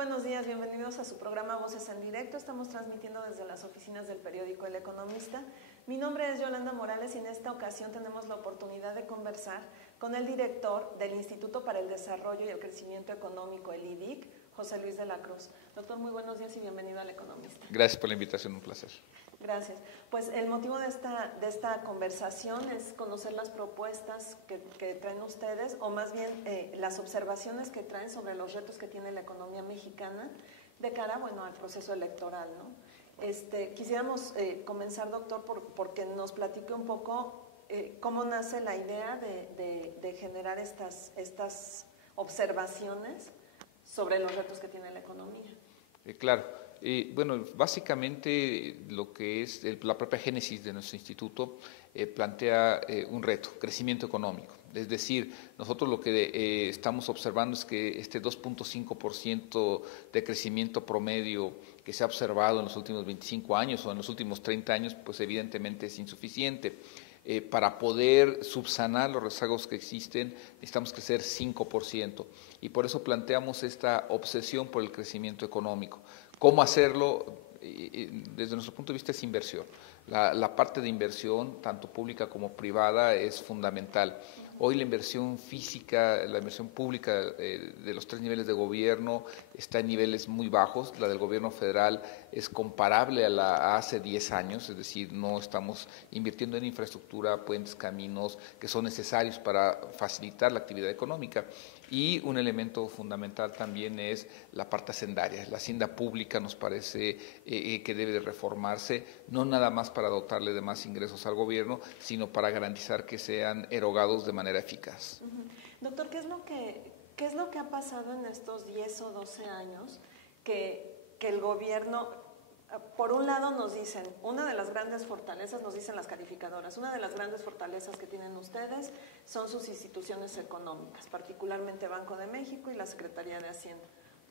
buenos días, bienvenidos a su programa Voces en Directo. Estamos transmitiendo desde las oficinas del periódico El Economista. Mi nombre es Yolanda Morales y en esta ocasión tenemos la oportunidad de conversar con el director del Instituto para el Desarrollo y el Crecimiento Económico, el IDIC, José Luis de la Cruz. Doctor, muy buenos días y bienvenido al Economista. Gracias por la invitación, un placer. Gracias. Pues el motivo de esta conversación es conocer las propuestas que traen ustedes, o más bien las observaciones que traen sobre los retos que tiene la economía mexicana de cara, bueno, al proceso electoral, ¿no? Quisiéramos comenzar, doctor, porque nos platique un poco cómo nace la idea de generar estas observaciones sobre los retos que tiene la economía. Claro. Bueno, básicamente lo que es la propia génesis de nuestro instituto plantea un reto, crecimiento económico. Es decir, nosotros lo que estamos observando es que este 2.5% de crecimiento promedio que se ha observado en los últimos 25 años o en los últimos 30 años, pues evidentemente es insuficiente. Para poder subsanar los rezagos que existen, necesitamos crecer 5%. Y por eso planteamos esta obsesión por el crecimiento económico. ¿Cómo hacerlo? Desde nuestro punto de vista es inversión. La parte de inversión, tanto pública como privada, es fundamental. Hoy la inversión física, la inversión pública de los tres niveles de gobierno está en niveles muy bajos. La del gobierno federal es comparable a hace 10 años, es decir, no estamos invirtiendo en infraestructura, puentes, caminos que son necesarios para facilitar la actividad económica. Y un elemento fundamental también es la parte hacendaria. La hacienda pública nos parece que debe de reformarse, no nada más para dotarle de más ingresos al gobierno, sino para garantizar que sean erogados de manera eficaz. Doctor, ¿qué es lo que ha pasado en estos 10 o 12 años que el gobierno, por un lado nos dicen, una de las grandes fortalezas, nos dicen las calificadoras, una de las grandes fortalezas que tienen ustedes son sus instituciones económicas, particularmente Banco de México y la Secretaría de Hacienda?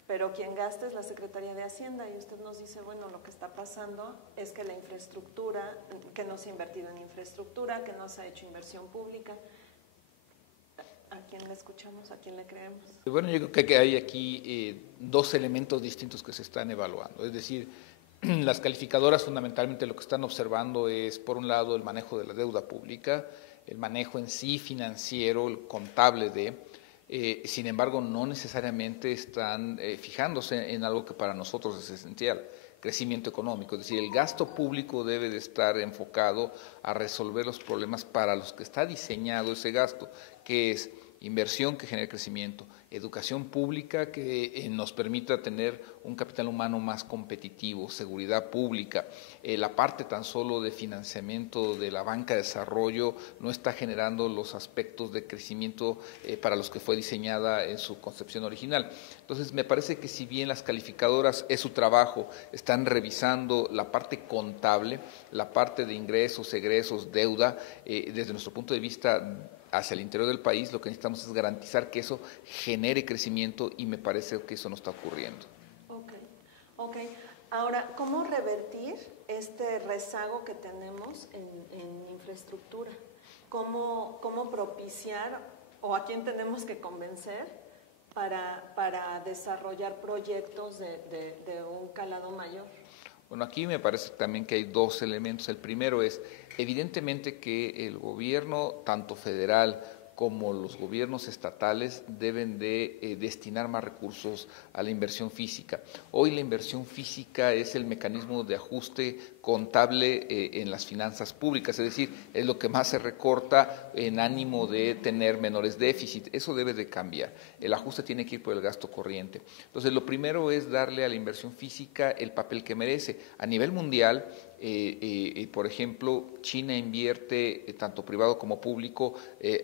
Pero quien gasta es la Secretaría de Hacienda y usted nos dice, bueno, lo que está pasando es que la infraestructura, que no se ha invertido en infraestructura, que no se ha hecho inversión pública. ¿A quién le escuchamos? ¿A quién le creemos? Bueno, yo creo que hay aquí dos elementos distintos que se están evaluando. Es decir, las calificadoras fundamentalmente lo que están observando es, por un lado, el manejo de la deuda pública, el manejo en sí financiero, el contable sin embargo, no necesariamente están fijándose en algo que para nosotros es esencial, crecimiento económico. Es decir, el gasto público debe de estar enfocado a resolver los problemas para los que está diseñado ese gasto, que es inversión que genere crecimiento, educación pública que nos permita tener un capital humano más competitivo, seguridad pública, la parte tan solo de financiamiento de la banca de desarrollo no está generando los aspectos de crecimiento para los que fue diseñada en su concepción original. Entonces, me parece que si bien las calificadoras es su trabajo, están revisando la parte contable, la parte de ingresos, egresos, deuda, desde nuestro punto de vista hacia el interior del país, lo que necesitamos es garantizar que eso genere crecimiento y me parece que eso no está ocurriendo. Ok. Ahora, ¿cómo revertir este rezago que tenemos en infraestructura? ¿Cómo propiciar o a quién tenemos que convencer para desarrollar proyectos de un calado mayor? Bueno, aquí me parece también que hay dos elementos. El primero es, evidentemente que el gobierno, tanto federal como los gobiernos estatales, deben de destinar más recursos a la inversión física. Hoy la inversión física es el mecanismo de ajuste contable en las finanzas públicas, es decir, es lo que más se recorta en ánimo de tener menores déficits. Eso debe de cambiar. El ajuste tiene que ir por el gasto corriente. Entonces, lo primero es darle a la inversión física el papel que merece. A nivel mundial, por ejemplo, China invierte, tanto privado como público,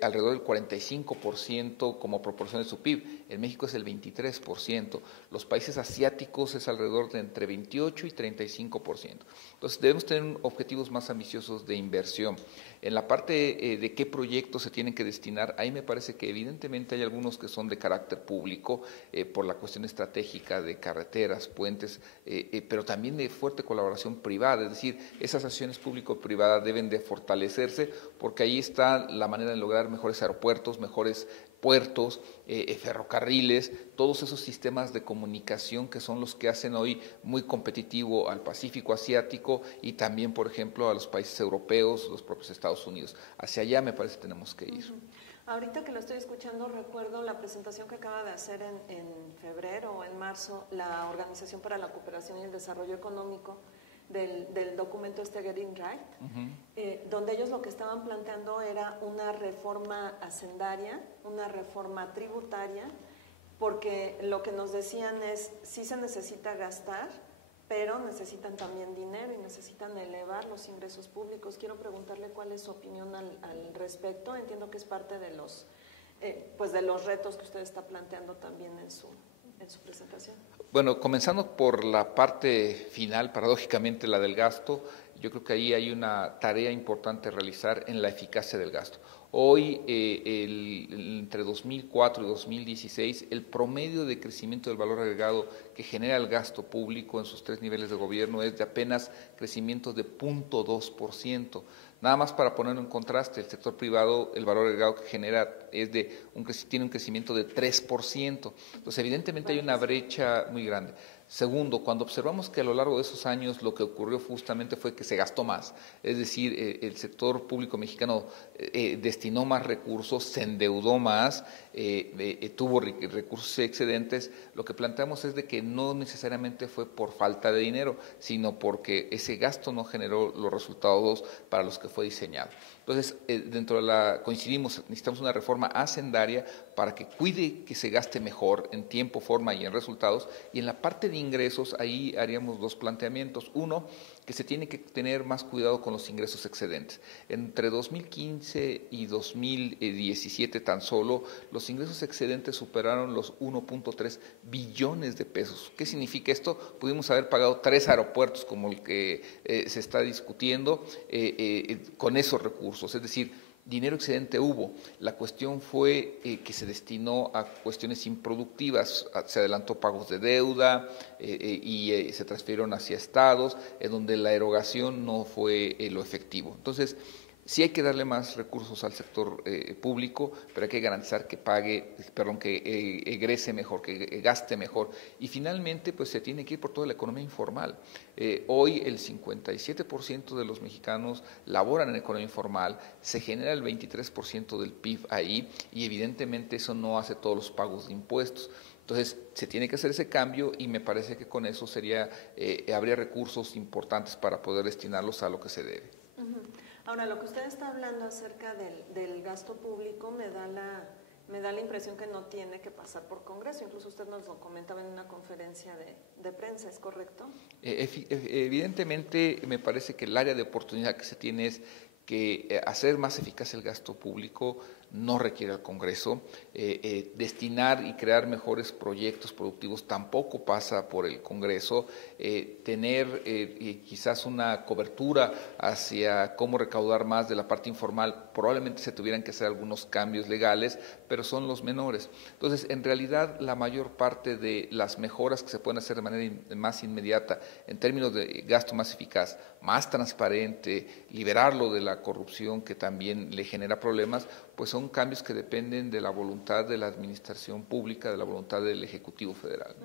alrededor del 45% como proporción de su PIB. En México es el 23%. Los países asiáticos es alrededor de entre 28 y 35%. Entonces, debemos tener objetivos más ambiciosos de inversión. En la parte de qué proyectos se tienen que destinar, ahí me parece que evidentemente hay algunos que son de carácter público, por la cuestión estratégica de carreteras, puentes, pero también de fuerte colaboración privada, es decir, esas acciones público-privadas deben de fortalecerse porque ahí está la manera de lograr mejores aeropuertos, mejores aeropuertos, ferrocarriles, todos esos sistemas de comunicación que son los que hacen hoy muy competitivo al Pacífico Asiático y también, por ejemplo, a los países europeos, los propios Estados Unidos. Hacia allá me parece que tenemos que ir. Ahorita que lo estoy escuchando, recuerdo la presentación que acaba de hacer en febrero o en marzo la Organización para la Cooperación y el Desarrollo Económico del documento Getting Right, donde ellos lo que estaban planteando era una reforma hacendaria, una reforma tributaria, porque lo que nos decían es, sí se necesita gastar, pero necesitan también dinero y necesitan elevar los ingresos públicos. Quiero preguntarle cuál es su opinión al respecto. Entiendo que es parte de los, pues de los retos que usted está planteando también en su presentación. Bueno, comenzando por la parte final, paradójicamente la del gasto, yo creo que ahí hay una tarea importante a realizar en la eficacia del gasto. Hoy, entre 2004 y 2016, el promedio de crecimiento del valor agregado que genera el gasto público en sus 3 niveles de gobierno es de apenas crecimiento de 0.2%. Nada más para ponerlo en contraste, el sector privado, el valor agregado que genera tiene un crecimiento de 3%. Entonces, evidentemente hay una brecha muy grande. Segundo, cuando observamos que a lo largo de esos años lo que ocurrió justamente fue que se gastó más, es decir, el sector público mexicano destinó más recursos, se endeudó más, tuvo recursos excedentes, lo que planteamos es de que no necesariamente fue por falta de dinero, sino porque ese gasto no generó los resultados para los que fue diseñado. Entonces, coincidimos, necesitamos una reforma hacendaria para que cuide que se gaste mejor en tiempo, forma y en resultados. Y en la parte de ingresos, ahí haríamos 2 planteamientos. Uno, que se tiene que tener más cuidado con los ingresos excedentes. Entre 2015 y 2017 tan solo, los ingresos excedentes superaron los 1.3 billones de pesos. ¿Qué significa esto? Pudimos haber pagado 3 aeropuertos como el que se está discutiendo con esos recursos, es decir, dinero excedente hubo. La cuestión fue que se destinó a cuestiones improductivas, se adelantó pagos de deuda y se transfirieron hacia estados, en donde la erogación no fue lo efectivo. Entonces, sí hay que darle más recursos al sector público, pero hay que garantizar que que egrese mejor, que gaste mejor. Y finalmente, pues se tiene que ir por toda la economía informal. Hoy el 57% de los mexicanos laboran en economía informal, se genera el 23% del PIB ahí y evidentemente eso no hace todos los pagos de impuestos. Entonces, se tiene que hacer ese cambio y me parece que con eso habría recursos importantes para poder destinarlos a lo que se debe. Ahora, lo que usted está hablando acerca del gasto público me da la impresión que no tiene que pasar por Congreso. Incluso usted nos lo comentaba en una conferencia de prensa, ¿es correcto? Evidentemente, me parece que el área de oportunidad que se tiene es que hacer más eficaz el gasto público no requiere al Congreso. Destinar y crear mejores proyectos productivos tampoco pasa por el Congreso. Tener quizás una cobertura hacia cómo recaudar más de la parte informal, probablemente se tuvieran que hacer algunos cambios legales, pero son los menores. Entonces, en realidad, la mayor parte de las mejoras que se pueden hacer de manera más inmediata, en términos de gasto más eficaz, más transparente, liberarlo de la corrupción que también le genera problemas, pues son cambios que dependen de la voluntad de la administración pública, de la voluntad del Ejecutivo Federal.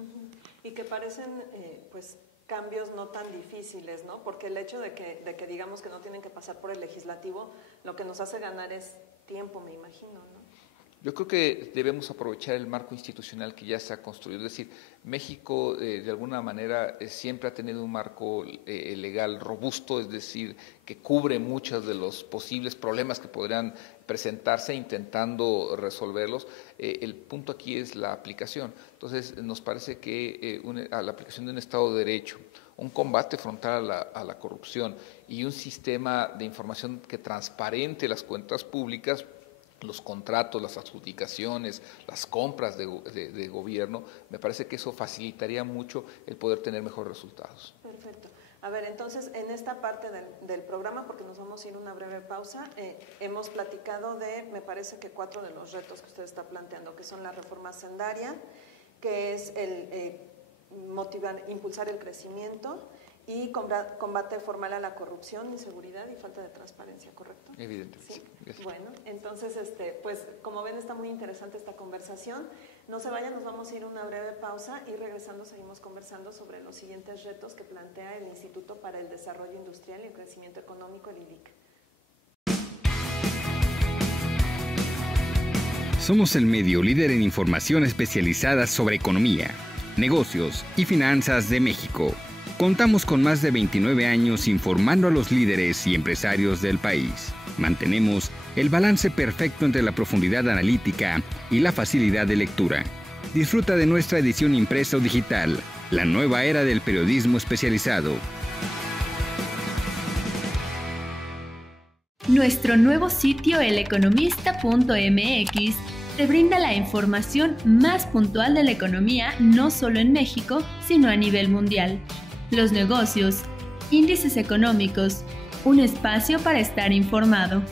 Y que parecen, pues, cambios no tan difíciles, ¿no? Porque el hecho de que digamos que no tienen que pasar por el legislativo, lo que nos hace ganar es tiempo, me imagino, ¿no? Yo creo que debemos aprovechar el marco institucional que ya se ha construido. Es decir, México de alguna manera siempre ha tenido un marco legal robusto, es decir, que cubre muchos de los posibles problemas que podrían presentarse intentando resolverlos. El punto aquí es la aplicación. Entonces, nos parece que a la aplicación de un Estado de Derecho, un combate frontal a la corrupción y un sistema de información que transparente las cuentas públicas, los contratos, las adjudicaciones, las compras de gobierno, me parece que eso facilitaría mucho el poder tener mejores resultados. Perfecto. A ver, entonces, en esta parte del programa, porque nos vamos a ir a una breve pausa, hemos platicado me parece que 4 de los retos que usted está planteando, que son la reforma hacendaria, que es el impulsar el crecimiento, y combate formal a la corrupción, inseguridad y falta de transparencia, ¿correcto? Evidentemente. Sí. Bueno, entonces, pues como ven, está muy interesante esta conversación. No se vayan, nos vamos a ir a una breve pausa y regresando seguimos conversando sobre los siguientes retos que plantea el Instituto para el Desarrollo Industrial y el Crecimiento Económico, el IDIC. Somos el medio líder en información especializada sobre economía, negocios y finanzas de México. Contamos con más de 29 años informando a los líderes y empresarios del país. Mantenemos el balance perfecto entre la profundidad analítica y la facilidad de lectura. Disfruta de nuestra edición impresa o digital, la nueva era del periodismo especializado. Nuestro nuevo sitio eleconomista.mx te brinda la información más puntual de la economía no solo en México, sino a nivel mundial. Los negocios, índices económicos, un espacio para estar informado.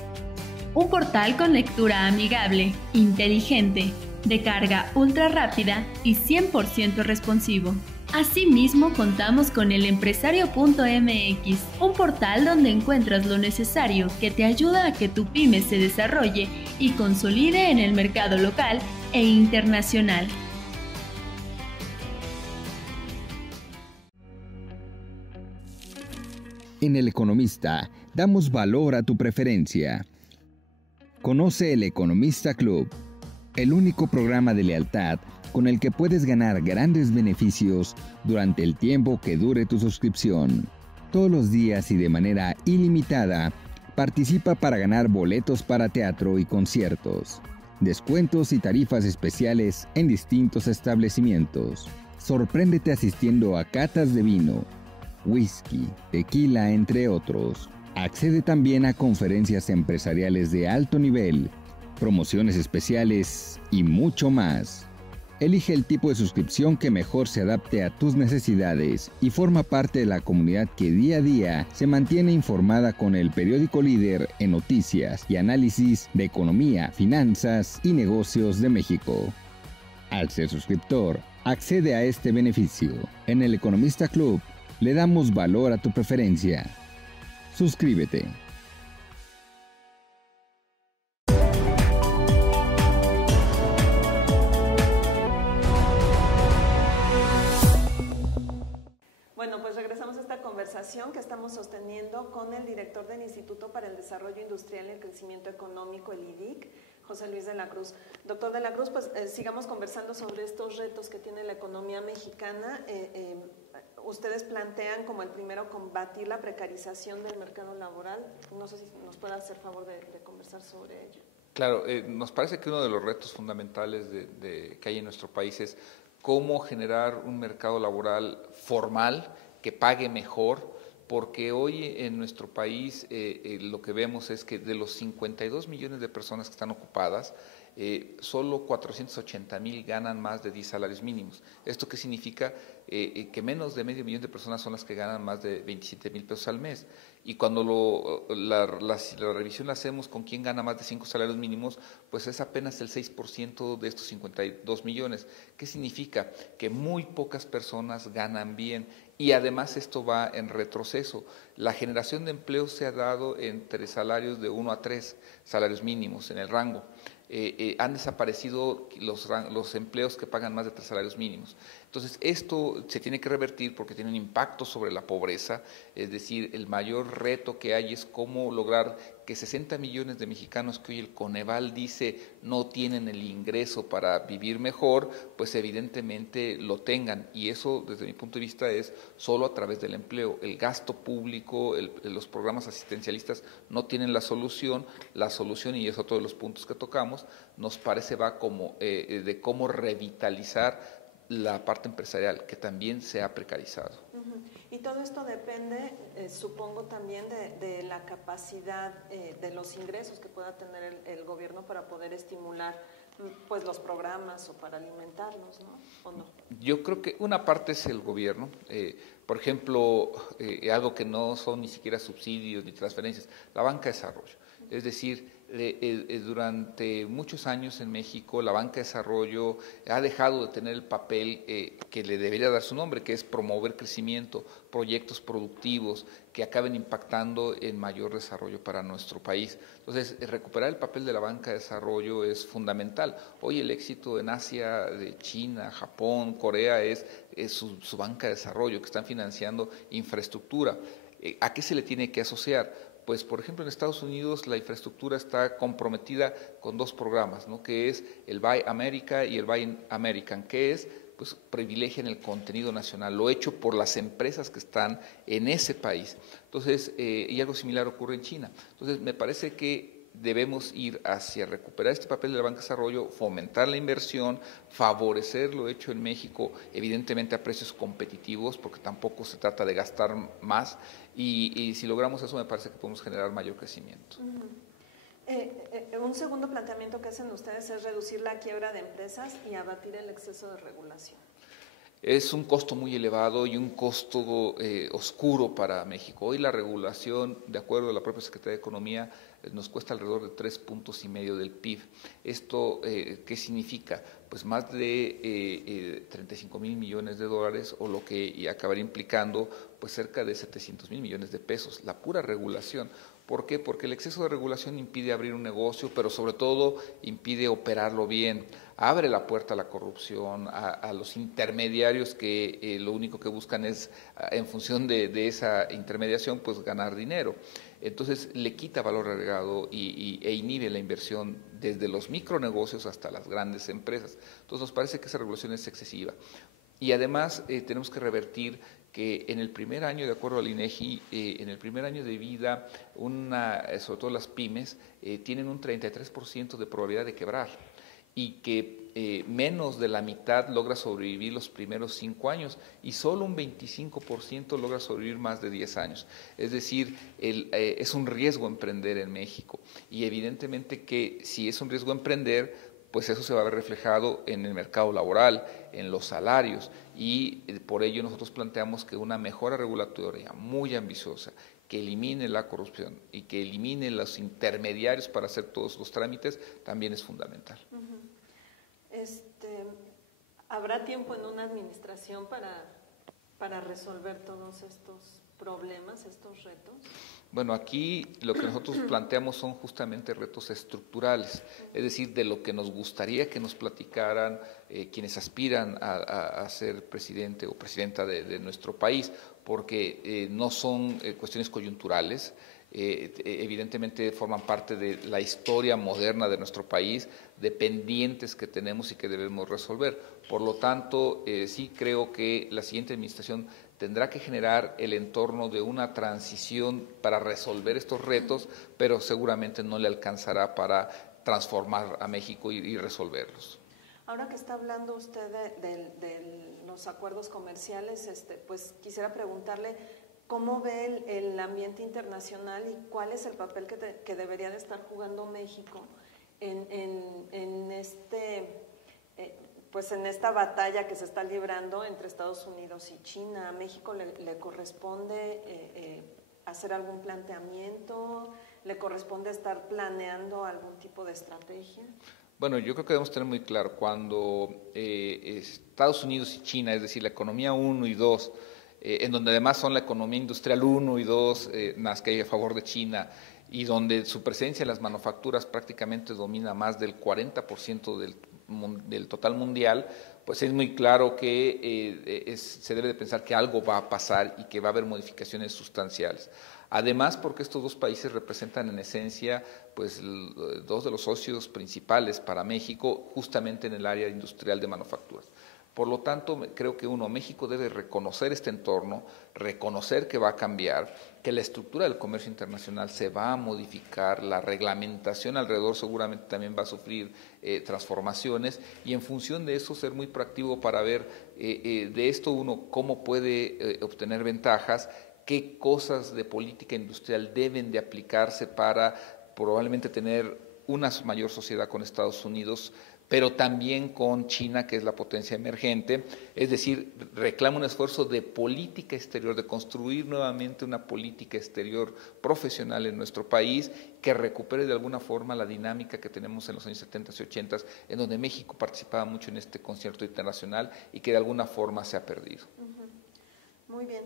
Un portal con lectura amigable, inteligente, de carga ultra rápida y 100% responsivo. Asimismo, contamos con elempresario.mx, un portal donde encuentras lo necesario que te ayuda a que tu pyme se desarrolle y consolide en el mercado local e internacional. En El Economista, damos valor a tu preferencia. Conoce El Economista Club, el único programa de lealtad con el que puedes ganar grandes beneficios durante el tiempo que dure tu suscripción. Todos los días y de manera ilimitada, participa para ganar boletos para teatro y conciertos, descuentos y tarifas especiales en distintos establecimientos. Sorpréndete asistiendo a catas de vino, whisky, tequila, entre otros. Accede también a conferencias empresariales de alto nivel, promociones especiales y mucho más. Elige el tipo de suscripción que mejor se adapte a tus necesidades y forma parte de la comunidad que día a día se mantiene informada con el periódico líder en noticias y análisis de economía, finanzas y negocios de México. Al ser suscriptor, accede a este beneficio. En El Economista Club, le damos valor a tu preferencia. Suscríbete. Bueno, pues regresamos a esta conversación que estamos sosteniendo con el director del Instituto para el Desarrollo Industrial y el Crecimiento Económico, el IDIC, José Luis de la Cruz. Doctor de la Cruz, pues sigamos conversando sobre estos retos que tiene la economía mexicana. Ustedes plantean como el primero combatir la precarización del mercado laboral. No sé si nos puede hacer favor de conversar sobre ello. Claro, nos parece que uno de los retos fundamentales que hay en nuestro país es cómo generar un mercado laboral formal que pague mejor, porque hoy en nuestro país lo que vemos es que de los 52 millones de personas que están ocupadas, solo 480,000 ganan más de 10 salarios mínimos. ¿Esto qué significa? Que menos de medio millón de personas son las que ganan más de 27,000 pesos al mes. Y cuando la revisión la hacemos con quién gana más de 5 salarios mínimos, pues es apenas el 6% de estos 52 millones. ¿Qué significa? Que muy pocas personas ganan bien y además esto va en retroceso. La generación de empleo se ha dado entre salarios de 1 a 3 salarios mínimos en el rango. Han desaparecido los empleos que pagan más de 3 salarios mínimos. Entonces, esto se tiene que revertir porque tiene un impacto sobre la pobreza, es decir, el mayor reto que hay es cómo lograr que 60 millones de mexicanos que hoy el Coneval dice no tienen el ingreso para vivir mejor, pues evidentemente lo tengan, y eso desde mi punto de vista es solo a través del empleo. El gasto público, los programas asistencialistas no tienen la solución, y eso todos los puntos que tocamos, nos parece va como de cómo revitalizar la parte empresarial, que también se ha precarizado. Y todo esto depende, supongo, también de la capacidad de los ingresos que pueda tener el gobierno para poder estimular pues los programas o para alimentarlos, ¿no? ¿O no? Yo creo que una parte es el gobierno. Por ejemplo, algo que no son ni siquiera subsidios ni transferencias, la banca de desarrollo. Es decir, durante muchos años en México la banca de desarrollo ha dejado de tener el papel que le debería dar su nombre, que es promover crecimiento, proyectos productivos que acaben impactando en mayor desarrollo para nuestro país. Entonces, recuperar el papel de la banca de desarrollo es fundamental. Hoy el éxito en Asia, de China, Japón, Corea, es su banca de desarrollo, que están financiando infraestructura. ¿A qué se le tiene que asociar? Pues, por ejemplo, en Estados Unidos la infraestructura está comprometida con dos programas, ¿no? Que es el Buy America y el Buy American, que es, pues, privilegian el contenido nacional, lo hecho por las empresas que están en ese país. Entonces, y algo similar ocurre en China. Entonces, me parece que debemos ir hacia recuperar este papel de la banca de desarrollo, fomentar la inversión, favorecer lo hecho en México, evidentemente a precios competitivos, porque tampoco se trata de gastar más, y si logramos eso me parece que podemos generar mayor crecimiento. Un segundo planteamiento que hacen ustedes es reducir la quiebra de empresas y abatir el exceso de regulación. Es un costo muy elevado y un costo oscuro para México. Hoy la regulación, de acuerdo a la propia Secretaría de Economía, nos cuesta alrededor de 3,5 puntos del PIB. ¿Esto qué significa? Pues más de 35,000 millones de dólares, o lo que acabaría implicando pues cerca de 700,000 millones de pesos, la pura regulación. ¿Por qué? Porque el exceso de regulación impide abrir un negocio, pero sobre todo impide operarlo bien. Abre la puerta a la corrupción, a los intermediarios que lo único que buscan es, en función de esa intermediación, pues ganar dinero. Entonces le quita valor agregado e inhibe la inversión desde los micronegocios hasta las grandes empresas. Entonces nos parece que esa regulación es excesiva. Y además tenemos que revertir que en el primer año, de acuerdo al INEGI, en el primer año de vida, sobre todo las pymes, tienen un 33% de probabilidad de quebrar, y que menos de la mitad logra sobrevivir los primeros 5 años y solo un 25% logra sobrevivir más de 10 años. Es decir, es un riesgo emprender en México, y evidentemente que si es un riesgo emprender, pues eso se va a ver reflejado en el mercado laboral, en los salarios, y por ello nosotros planteamos que una mejora regulatoria muy ambiciosa, que elimine la corrupción y que elimine los intermediarios para hacer todos los trámites, también es fundamental. ¿Habrá tiempo en una administración para resolver todos estos problemas, estos retos? Bueno, aquí lo que nosotros planteamos son justamente retos estructurales, es decir, de lo que nos gustaría que nos platicaran quienes aspiran a ser presidente o presidenta de nuestro país, porque no son cuestiones coyunturales. Evidentemente forman parte de la historia moderna de nuestro país, de pendientes que tenemos y que debemos resolver. Por lo tanto, sí creo que la siguiente administración tendrá que generar el entorno de una transición para resolver estos retos, pero seguramente no le alcanzará para transformar a México y resolverlos. Ahora que está hablando usted de los acuerdos comerciales, pues quisiera preguntarle cómo ve el ambiente internacional y cuál es el papel que debería de estar jugando México en esta batalla que se está librando entre Estados Unidos y China. ¿A México le corresponde hacer algún planteamiento? ¿Le corresponde estar planeando algún tipo de estrategia? Bueno, yo creo que debemos tener muy claro, cuando Estados Unidos y China, es decir, la economía 1 y 2, en donde además son la economía industrial 1 y 2, más que hay a favor de China, y donde su presencia en las manufacturas prácticamente domina más del 40% del total mundial, pues es muy claro que se debe de pensar que algo va a pasar y que va a haber modificaciones sustanciales. Además, porque estos dos países representan en esencia pues dos de los socios principales para México, justamente en el área industrial de manufacturas. Por lo tanto, creo que México debe reconocer este entorno, reconocer que va a cambiar, que la estructura del comercio internacional se va a modificar, la reglamentación alrededor seguramente también va a sufrir transformaciones, y en función de eso ser muy proactivo para ver de esto cómo puede obtener ventajas, qué cosas de política industrial deben de aplicarse para probablemente tener una mayor sociedad con Estados Unidos, pero también con China, que es la potencia emergente, es decir, reclama un esfuerzo de política exterior, de construir nuevamente una política exterior profesional en nuestro país, que recupere de alguna forma la dinámica que tenemos en los años 70 y 80, en donde México participaba mucho en este concierto internacional y que de alguna forma se ha perdido. Muy bien.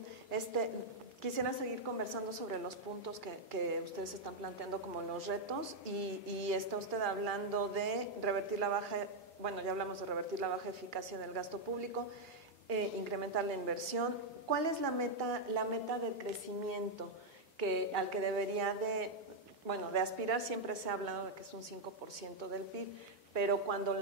Quisiera seguir conversando sobre los puntos que ustedes están planteando como los retos y está usted hablando de revertir la baja, bueno, ya hablamos de revertir la baja eficacia del gasto público, incrementar la inversión. ¿Cuál es la meta de crecimiento al que debería de aspirar? Siempre se ha hablado de que es un 5% del PIB, pero cuando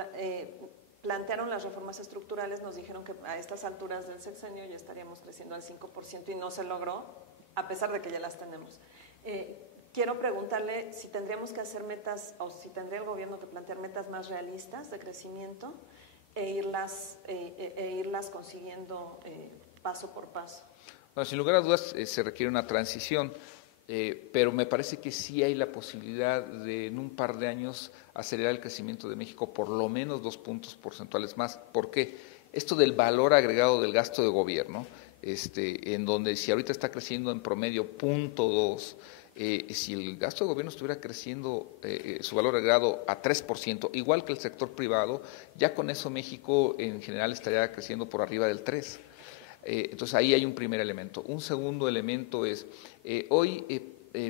plantearon las reformas estructurales, nos dijeron que a estas alturas del sexenio ya estaríamos creciendo al 5% y no se logró, a pesar de que ya las tenemos. Quiero preguntarle si tendríamos que hacer metas, o si tendría el gobierno que plantear metas más realistas de crecimiento e irlas consiguiendo paso por paso. Bueno, sin lugar a dudas se requiere una transición. Pero me parece que sí hay la posibilidad de en un par de años acelerar el crecimiento de México por lo menos 2 puntos porcentuales más. ¿Por qué? Esto del valor agregado del gasto de gobierno, en donde si ahorita está creciendo en promedio 0.2, si el gasto de gobierno estuviera creciendo su valor agregado a 3%, igual que el sector privado, ya con eso México en general estaría creciendo por arriba del 3%. Entonces ahí hay un primer elemento. Un segundo elemento es, hoy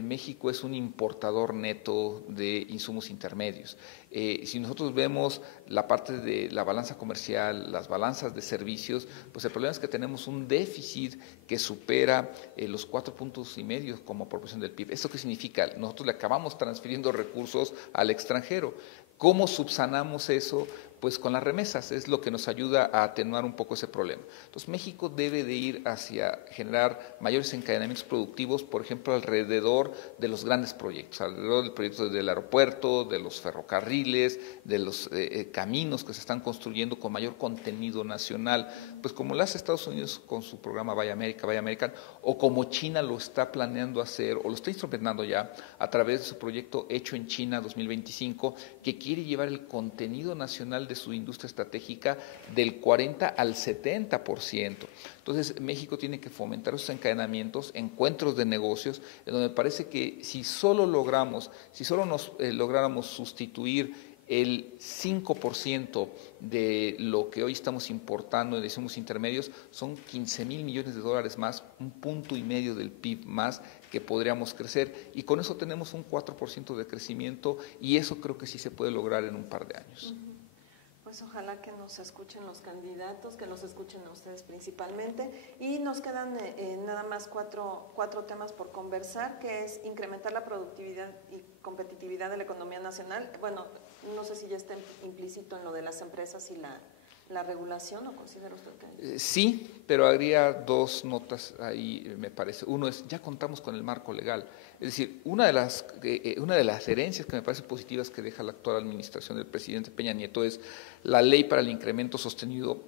México es un importador neto de insumos intermedios. Si nosotros vemos la parte de la balanza comercial, las balanzas de servicios, pues el problema es que tenemos un déficit que supera los 4,5 puntos como proporción del PIB. ¿Esto qué significa? Nosotros le acabamos transfiriendo recursos al extranjero. ¿Cómo subsanamos eso? Pues con las remesas, es lo que nos ayuda a atenuar un poco ese problema. Entonces México debe de ir hacia generar mayores encadenamientos productivos, por ejemplo, alrededor de los grandes proyectos, alrededor del proyecto del aeropuerto, de los ferrocarriles, de los caminos que se están construyendo con mayor contenido nacional, pues como lo hace Estados Unidos con su programa Buy American, o como China lo está planeando hacer, o lo está instrumentando ya a través de su proyecto Hecho en China 2025, que quiere llevar el contenido nacional de su industria estratégica del 40 al 70%. Entonces, México tiene que fomentar esos encadenamientos, encuentros de negocios, en donde me parece que si solo nos lográramos sustituir el 5% de lo que hoy estamos importando en insumos intermedios, son 15,000 millones de dólares más, 1,5 puntos del PIB más que podríamos crecer, y con eso tenemos un 4% de crecimiento, y eso creo que sí se puede lograr en un par de años. Pues ojalá que nos escuchen los candidatos, que los escuchen a ustedes principalmente. Y nos quedan nada más cuatro temas por conversar, que es incrementar la productividad y competitividad de la economía nacional. Bueno, no sé si ya está implícito en lo de las empresas y la regulación, ¿o considera usted que...? Sí, pero habría 2 notas ahí, me parece. Uno es, ya contamos con el marco legal. Es decir, una de las herencias que me parecen positivas que deja la actual administración del presidente Peña Nieto es la ley para el incremento sostenido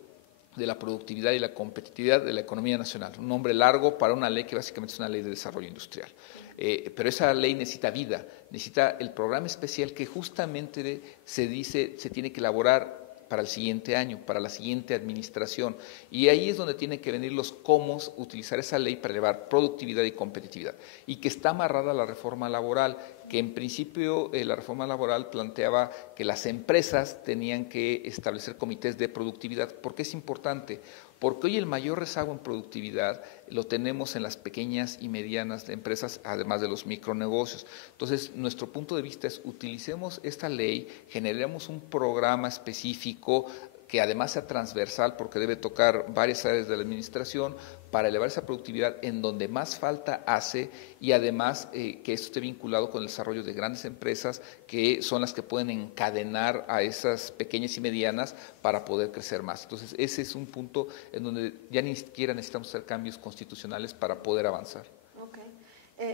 de la productividad y la competitividad de la economía nacional. Un nombre largo para una ley que básicamente es una ley de desarrollo industrial. Pero esa ley necesita vida, necesita el programa especial que justamente se dice se tiene que elaborar para el siguiente año, para la siguiente administración. Y ahí es donde tienen que venir los cómo utilizar esa ley para elevar productividad y competitividad. Y que está amarrada a la reforma laboral, que en principio la reforma laboral planteaba que las empresas tenían que establecer comités de productividad. ¿Por qué es importante? Porque hoy el mayor rezago en productividad lo tenemos en las pequeñas y medianas empresas, además de los micronegocios. Entonces, nuestro punto de vista es utilicemos esta ley, generemos un programa específico que además sea transversal porque debe tocar varias áreas de la administración para elevar esa productividad en donde más falta hace y además que esto esté vinculado con el desarrollo de grandes empresas que son las que pueden encadenar a esas pequeñas y medianas para poder crecer más. Entonces ese es un punto en donde ya ni siquiera necesitamos hacer cambios constitucionales para poder avanzar.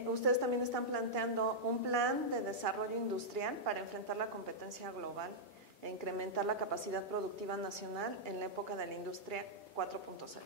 Ustedes también están planteando un plan de desarrollo industrial para enfrentar la competencia global e incrementar la capacidad productiva nacional en la época de la industria 4.0.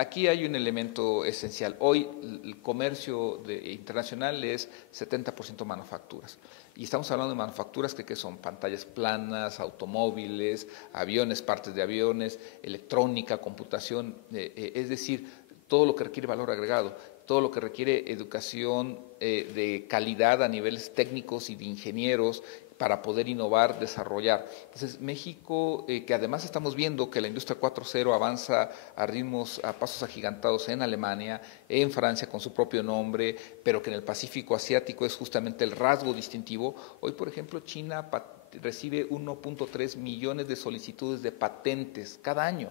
Aquí hay un elemento esencial. Hoy el comercio internacional es 70% manufacturas. Y estamos hablando de manufacturas que son pantallas planas, automóviles, aviones, partes de aviones, electrónica, computación, es decir, todo lo que requiere valor agregado, todo lo que requiere educación de calidad a niveles técnicos y de ingenieros, para poder innovar, desarrollar. Entonces, México, que además estamos viendo que la industria 4.0 avanza a pasos agigantados en Alemania, en Francia con su propio nombre, pero que en el Pacífico Asiático es justamente el rasgo distintivo. Hoy, por ejemplo, China recibe 1.3 millones de solicitudes de patentes cada año.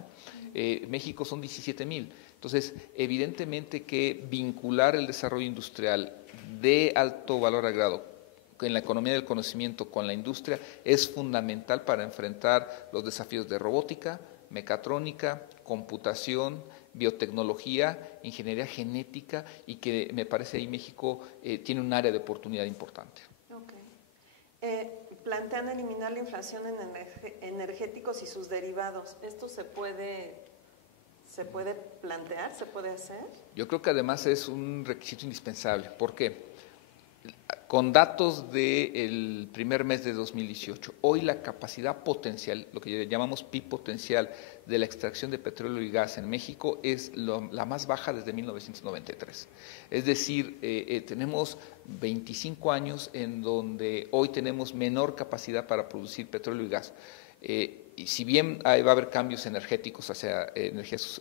México son 17,000. Entonces, evidentemente que vincular el desarrollo industrial de alto valor agregado en la economía del conocimiento con la industria es fundamental para enfrentar los desafíos de robótica, mecatrónica, computación, biotecnología, ingeniería genética, y que me parece ahí México tiene un área de oportunidad importante. Okay. Plantean eliminar la inflación en energéticos y sus derivados. ¿Esto se puede plantear, se puede hacer? Yo creo que además es un requisito indispensable. ¿Por qué? Con datos del primer mes de 2018, hoy la capacidad potencial, lo que llamamos PIB potencial de la extracción de petróleo y gas en México es la más baja desde 1993. Es decir, tenemos 25 años en donde hoy tenemos menor capacidad para producir petróleo y gas. Y si bien va a haber cambios energéticos hacia energías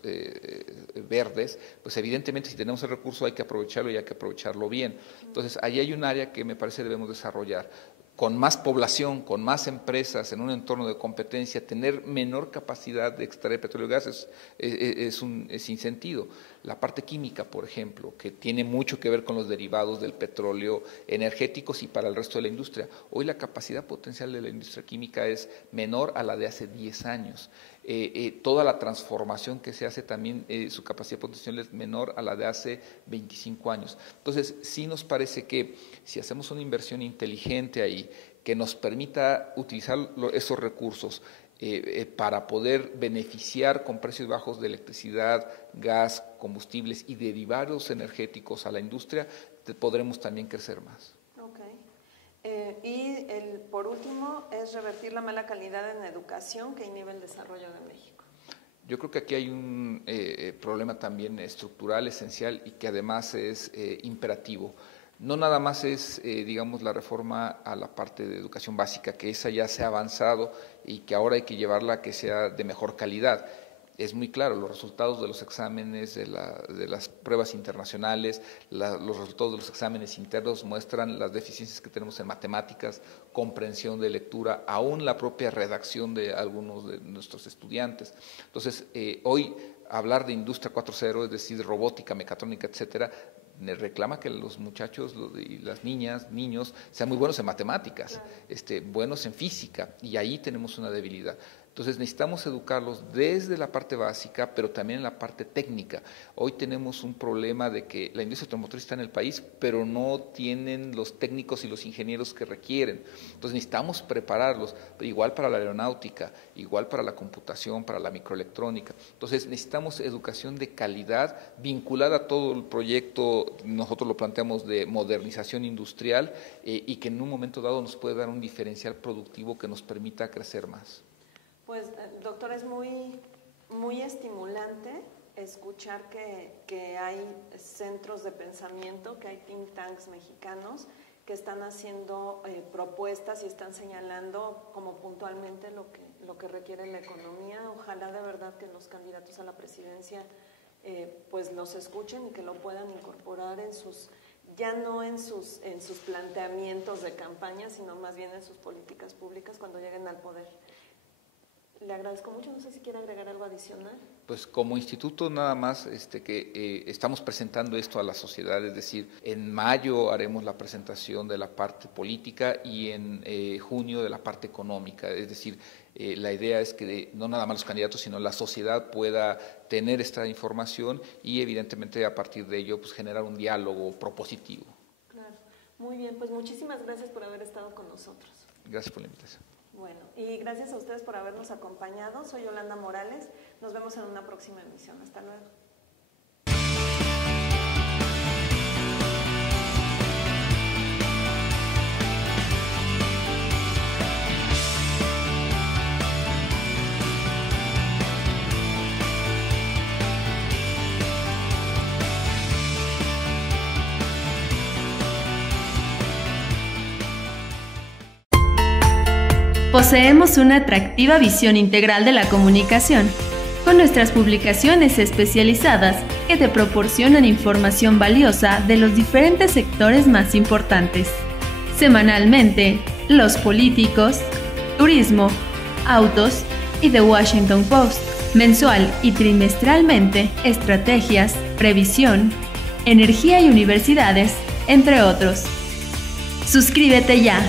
verdes, pues evidentemente si tenemos el recurso hay que aprovecharlo y hay que aprovecharlo bien. Entonces, ahí hay un área que me parece debemos desarrollar. Con más población, con más empresas, en un entorno de competencia, tener menor capacidad de extraer petróleo y gas es sin sentido. La parte química, por ejemplo, que tiene mucho que ver con los derivados del petróleo energéticos y para el resto de la industria. Hoy la capacidad potencial de la industria química es menor a la de hace 10 años. Toda la transformación que se hace también, su capacidad potencial es menor a la de hace 25 años. Entonces, sí nos parece que si hacemos una inversión inteligente ahí, que nos permita utilizar esos recursos para poder beneficiar con precios bajos de electricidad, gas, combustibles y derivados energéticos a la industria, podremos también crecer más. Por último, es revertir la mala calidad en educación que inhibe el desarrollo de México. Yo creo que aquí hay un problema también estructural, esencial y que además es imperativo. No nada más es, digamos, la reforma a la parte de educación básica, que esa ya se ha avanzado y que ahora hay que llevarla a que sea de mejor calidad. Es muy claro, los resultados de los exámenes, de las pruebas internacionales, los resultados de los exámenes internos muestran las deficiencias que tenemos en matemáticas, comprensión de lectura, aún la propia redacción de algunos de nuestros estudiantes. Entonces, hoy hablar de industria 4.0, es decir, robótica, mecatrónica, etcétera, reclama que los muchachos y las niñas, niños, sean muy buenos en matemáticas, buenos en física, y ahí tenemos una debilidad. Entonces necesitamos educarlos desde la parte básica, pero también en la parte técnica. Hoy tenemos un problema de que la industria automotriz está en el país, pero no tienen los técnicos y los ingenieros que requieren. Entonces necesitamos prepararlos, igual para la aeronáutica, igual para la computación, para la microelectrónica. Entonces necesitamos educación de calidad vinculada a todo el proyecto, nosotros lo planteamos de modernización industrial y que en un momento dado nos puede dar un diferencial productivo que nos permita crecer más. Pues, doctor, es muy estimulante escuchar que hay centros de pensamiento, que hay think tanks mexicanos que están haciendo propuestas y están señalando como puntualmente lo que requiere la economía. Ojalá de verdad que los candidatos a la presidencia pues los escuchen y que lo puedan incorporar en sus, ya no en sus planteamientos de campaña, sino más bien en sus políticas públicas cuando lleguen al poder. Le agradezco mucho, no sé si quiere agregar algo adicional. Pues como instituto nada más que estamos presentando esto a la sociedad, es decir, en mayo haremos la presentación de la parte política y en junio de la parte económica, es decir, la idea es que no nada más los candidatos, sino la sociedad pueda tener esta información y evidentemente a partir de ello pues generar un diálogo propositivo. Claro, muy bien, pues muchísimas gracias por haber estado con nosotros. Gracias por la invitación. Bueno, y gracias a ustedes por habernos acompañado. Soy Yolanda Morales. Nos vemos en una próxima emisión. Hasta luego. Poseemos una atractiva visión integral de la comunicación, con nuestras publicaciones especializadas que te proporcionan información valiosa de los diferentes sectores más importantes. Semanalmente, Los Políticos, Turismo, Autos y The Washington Post. Mensual y trimestralmente, Estrategias, Previsión, Energía y Universidades, entre otros. Suscríbete ya.